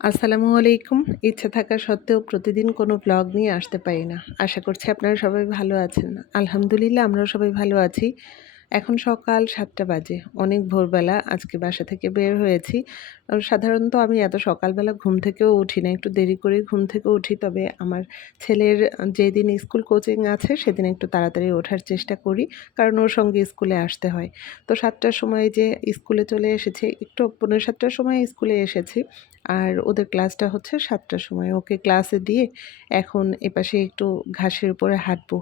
আসসালামু আলাইকুম। ইচ্ছা থাকা সত্ত্বেও প্রতিদিন কোনো ব্লগ নিয়ে আসতে পারি না। আশা করছি আপনারা সবাই ভালো আছেন। আলহামদুলিল্লাহ আমরাও সবাই ভালো আছি। এখন সকাল ৭টা বাজে। অনেক ভোরবেলা আজকে বাসা থেকে বের হয়েছি। সাধারণত আমি এত সকালবেলা ঘুম থেকেও উঠি না। একটু দেরি করেই ঘুম থেকে উঠি। তবে আমার ছেলের যেদিন স্কুল কোচিং আছে সেদিন একটু তাড়াতাড়ি ওঠার চেষ্টা করি। কারণ ওর সঙ্গে স্কুলে আসতে হয়। তো ৭টার সময় যে স্কুলে চলে এসেছি, একটু পৌনে ৭টার সময় স্কুলে এসেছি। আর ওদের ক্লাসটা হচ্ছে ৭টার সময়। ওকে ক্লাসে দিয়ে এখন এপাশে একটু ঘাসের উপরে হাঁটবো।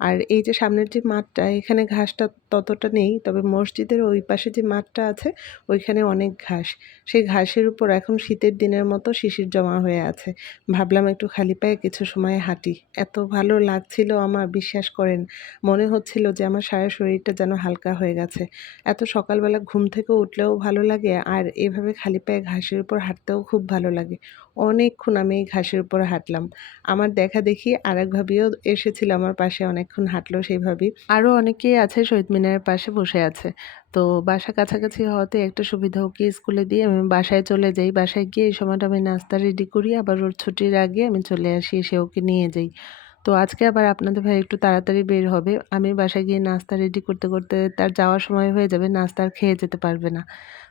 আর এই যে সামনের যে মাঠটা, এখানে ঘাসটা ততটা নেই। তবে মসজিদের ওই পাশে যে মাঠটা আছে, ওইখানে অনেক ঘাস। সেই ঘাসের উপর এখন শীতের দিনের মতো শিশির জমা হয়ে আছে। ভাবলাম একটু খালি পায়ে কিছু সময় হাঁটি। এত ভালো লাগছিল আমার, বিশ্বাস করেন। মনে হচ্ছিল যে আমার সারা শরীরটা যেন হালকা হয়ে গেছে। এত সকালবেলা ঘুম থেকে উঠলেও ভালো লাগে, আর এভাবে খালি পায়ে ঘাসের উপর হাঁটতেও খুব ভালো লাগে। অনেকক্ষণ আমি এই ঘাসের উপর হাঁটলাম। আমার দেখাদেখি আরেক ভাবিও এসেছিল আমার পাশে, অনেকক্ষণ হাঁটলো সেই ভাবি। আরও অনেকেই আছে শহীদ মিনারের পাশে বসে আছে। তো বাসা কাছাকাছি হওয়াতে একটা সুবিধা, ওকে স্কুলে দিয়ে আমি বাসায় চলে যাই। বাসায় গিয়ে এই সময়টা আমি নাস্তা রেডি করি, আবার ওর ছুটির আগে আমি চলে আসি, এসে ওকে নিয়ে যাই। তো আজকে আবার আপনাদের ভাই একটু তাড়াতাড়ি বের হবে। আমি বাসায় গিয়ে নাস্তা রেডি করতে, করতে তার যাওয়ার সময় হয়ে যাবে, নাস্তা আর খেয়ে যেতে পারবে না।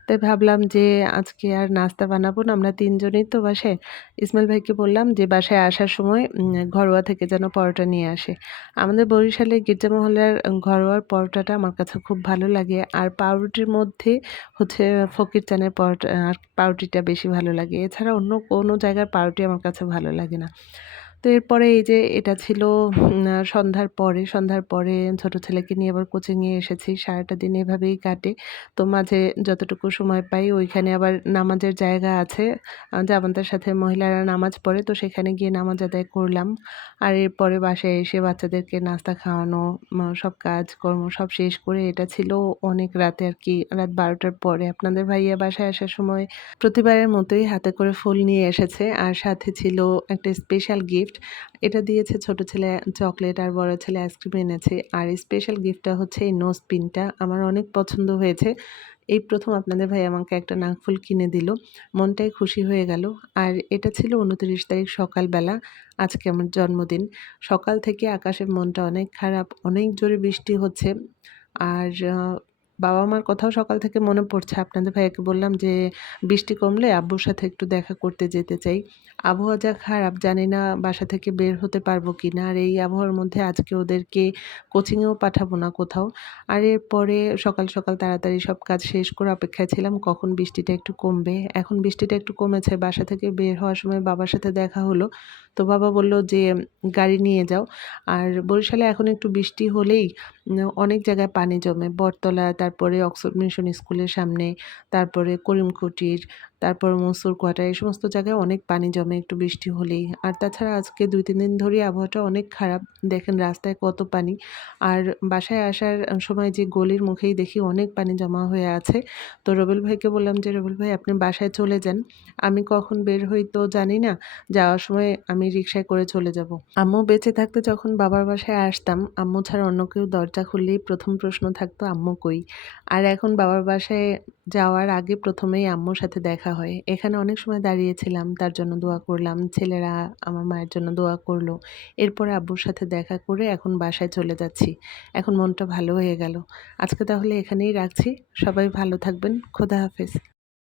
তাই ভাবলাম যে আজকে আর নাস্তা বানাবো না, আমরা ৩ জনেই তো বাসায়। ইসমাইল ভাইকে বললাম যে বাসায় আসার সময় ঘরোয়া থেকে যেন পরোটা নিয়ে আসে। আমাদের বরিশালের গির্জা মহল্লার ঘরোয়ার পরোটাটা আমার কাছে খুব ভালো লাগে। আর পাউরুটির মধ্যে হচ্ছে ফকির চানের পরোটা, আর পাউরুটিটা বেশি ভালো লাগে। এছাড়া অন্য কোনো জায়গার পাউরুটি আমার কাছে ভালো লাগে না। তো এরপরে এই যে এটা ছিল সন্ধ্যার পরে ছোট ছেলেকে নিয়ে আবার কোচিংয়ে এসেছি। সারাটা দিন এভাবেই কাটে। তো মাঝে যতটুকু সময় পাই ওইখানে আবার নামাজের জায়গা আছে। জামাতার সাথে মহিলারা নামাজ পড়ে, তো সেখানে গিয়ে নামাজ আদায় করলাম। আর এরপরে বাসায় এসে বাচ্চাদেরকে নাস্তা খাওয়ানো, সব কাজকর্ম সব শেষ করে এটা ছিল অনেক রাতে আরকি, রাত ১২টার পরে। আপনাদের ভাইয়া বাসায় আসার সময় প্রতিবারের মতোই হাতে করে ফুল নিয়ে এসেছে, আর সাথে ছিল একটা স্পেশাল গিফট। এটা দিয়েছে ছোট ছেলে চকলেট, আর বড় ছেলে আইসক্রিম এনেছে। আর স্পেশাল গিফটটা হচ্ছে এই নোজ পিনটা। আমার অনেক পছন্দ হয়েছে। এই ১ম আপনাদের ভাই আমাকে একটা নাকফুল কিনে দিল। মনটাই খুশি হয়ে গেল। আর এটা ছিল ২৯ তারিখ সকালবেলা। আজকে আমার জন্মদিন। সকাল থেকে আকাশের মনটা অনেক খারাপ। অনেক জোরে বৃষ্টি হচ্ছে। আর বাবা-মার কথাও সকাল থেকে মনে পড়ছে। আপনাদের ভাইয়াকে বললাম যে, বৃষ্টি কমলে আব্বুর সাথে একটু দেখা করতে যেতে চাই। আবহাওয়া যা খারাপ, জানি না বাসা থেকে বের হতে পারবো কিনা। আর এই আবহাওয়ার মধ্যে আজকে ওদেরকে কোচিংয়েও পাঠাবো না কোথাও। আর এরপরে সকাল, সকাল তাড়াতাড়ি সব কাজ শেষ করে অপেক্ষায় ছিলাম কখন বৃষ্টিটা একটু কমবে। এখন বৃষ্টিটা একটু কমেছে। বাসা থেকে বের হওয়ার সময় বাবার সাথে দেখা হলো। তো বাবা বলল যে, গাড়ি নিয়ে যাও। আর বরিশালে এখন একটু বৃষ্টি হলেই অনেক জায়গায় পানি জমে। বটতলা, তারপরে অক্সফোর্ড মিশন স্কুলের সামনে, তারপরে করিমকুটির, তারপর মনসুর কোয়ার্টার, এই সমস্ত জায়গায় অনেক পানি জমে একটু বৃষ্টি হলেই। আর তাছাড়া আজকে ২-৩ দিন ধরেই আবহাওয়াটা অনেক খারাপ। দেখেন রাস্তায় কত পানি। আর বাসায় আসার সময় যে গলির মুখেই দেখি অনেক পানি জমা হয়ে আছে। তো রবিউল ভাইকে বললাম যে, "রবিউল ভাই আপনি বাসায় চলে যান। আমি কখন বের হই তো জানি না। যাওয়ার সময় আমি রিক্সায় করে চলে যাব।" আম্মু বেঁচে থাকতে যখন বাবার বাসায় আসতাম, আম্মু ছাড়া অন্য কেউ দরজা খুললেই ১ম প্রশ্ন থাকতো, "আম্মু কই?" আর এখন বাবার বাসায় যাওয়ার আগে ১ম এই আম্মুর সাথে দেখা হয়। এখানে অনেক সময় দাঁড়িয়েছিলাম, তার জন্য দোয়া করলাম। ছেলেরা আমার মায়ের জন্য দোয়া করলো। এরপরে আব্বুর সাথে দেখা করে এখন বাসায় চলে যাচ্ছি। এখন মনটা ভালো হয়ে গেল। আজকে তাহলে এখানেই রাখছি। সবাই ভালো থাকবেন। খোদা হাফেজ।